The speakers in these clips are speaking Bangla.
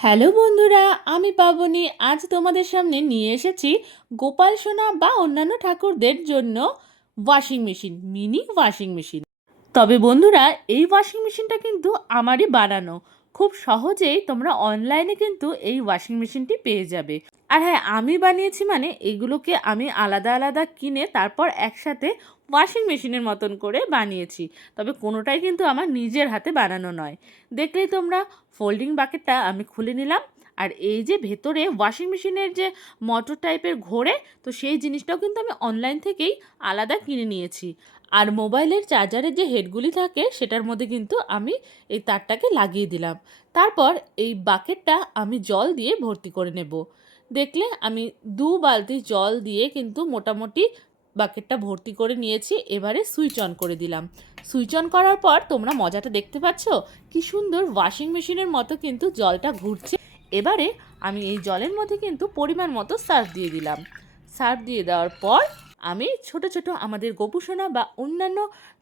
হ্যালো বন্ধুরা, আমি পাবনি। আজ তোমাদের সামনে নিয়ে এসেছি গোপাল সোনা বা অন্যান্য ঠাকুরদের জন্য washing machine, mini washing machine. তবে বন্ধুরা, এই ওয়াশিং মেশিনটা কিন্তু আমারই বানানো। খুব সহজেই তোমরা অনলাইনে কিন্তু এই ওয়াশিং মেশিনটি পেয়ে যাবে। আর হ্যাঁ, আমি বানিয়েছি মানে এগুলোকে আমি আলাদা আলাদা কিনে তারপর একসাথে ওয়াশিং মেশিনের মতন করে বানিয়েছি। তবে কোনোটাই কিন্তু আমার নিজের হাতে বানানো নয়। দেখলেই তোমরা, ফোল্ডিং বাকেটটা আমি খুলে নিলাম। আর এই যে ভেতরে ওয়াশিং মেশিনের যে মোটর টাইপের ঘোরে, তো সেই জিনিসটাও কিন্তু আমি অনলাইন থেকেই আলাদা কিনে নিয়েছি। আর মোবাইলের চার্জারের যে হেডগুলি থাকে সেটার মধ্যে কিন্তু আমি এই তারটাকে লাগিয়ে দিলাম। তারপর এই বাকেটটা আমি জল দিয়ে ভর্তি করে নেব। দেখলে আমি 2 বালতি জল দিয়ে কিন্তু মোটামুটি বাকেটটা ভর্তি করে নিয়েছি। এবারে সুইচ অন করে দিলাম। সুইচ অন করার পর তোমরা মজাটা দেখতে পাচ্ছ, কি সুন্দর ওয়াশিং মেশিনের মতো কিন্তু জলটা ঘুরছে। এবারে আমি এই জলের মধ্যে কিন্তু পরিমাণ মতো সার্ফ দিয়ে দিলাম। সার্ফ দিয়ে দেওয়ার পর আমি ছোট ছোট আমাদের গোপুসোনা বা অন্যান্য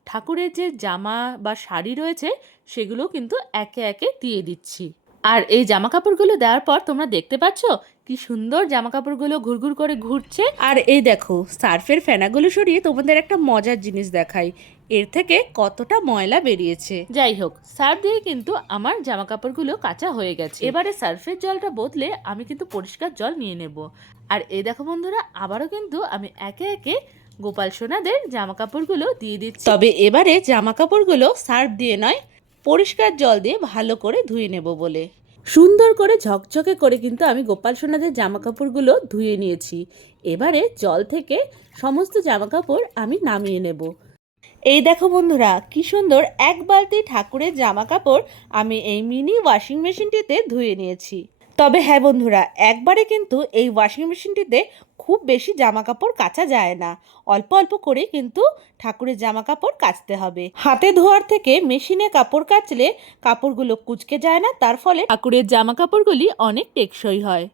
ঠাকুরের যে জামা বা শাড়ি রয়েছে সেগুলো কিন্তু একে একে দিয়ে দিচ্ছি। আর এই জামা কাপড়গুলো দেওয়ার পর তোমরা দেখতে পাচ্ছ কি সুন্দর জামা কাপড়গুলো ঘুরঘুর করে ঘুরছে। আর এই দেখো, সার্ফের ফেনাগুলো সরিয়ে তোমাদের একটা মজার জিনিস দেখাই, এর থেকে কতটা ময়লা বেরিয়েছে। যাই হোক, সার্ফ দিয়ে কিন্তু আমার জামা কাপড়গুলো কাঁচা হয়ে গেছে। এবারে সার্ফের জলটা বদলে আমি কিন্তু পরিষ্কার জল নিয়ে নেব। আর এই দেখো বন্ধুরা, আবারও কিন্তু আমি একে একে গোপাল সোনাদের জামা কাপড়গুলো দিয়ে দিচ্ছি। তবে এবারে জামা কাপড়গুলো সার্ফ দিয়ে নয়, পরিষ্কার জল দিয়ে ভালো করে ধুয়ে নেব বলে। সুন্দর করে ঝকঝকে করে কিন্তু আমি গোপাল সোনাদের জামা কাপড়গুলো ধুয়ে নিয়েছি। এবারে জল থেকে সমস্ত জামা কাপড় আমি নামিয়ে নেব। এই দেখো বন্ধুরা, কি সুন্দর 1 বালতি ঠাকুরের জামা কাপড় আমি এই মিনি ওয়াশিং মেশিনটিতে ধুয়ে নিয়েছি। তবে হ্যাঁ বন্ধুরা, একবারে কিন্তু এই ওয়াশিং মেশিনটিতে খুব বেশি জামা কাপড় কাচা যায় না। অল্প অল্প করে কিন্তু ঠাকুরের জামা কাপড় কাচতে হবে। হাতে ধোয়ার থেকে মেশিনে কাপড় কাচলে কাপড়গুলো কুঁচকে যায় না, তার ফলে ঠাকুরের জামা কাপড়গুলি অনেক টেকসই হয়।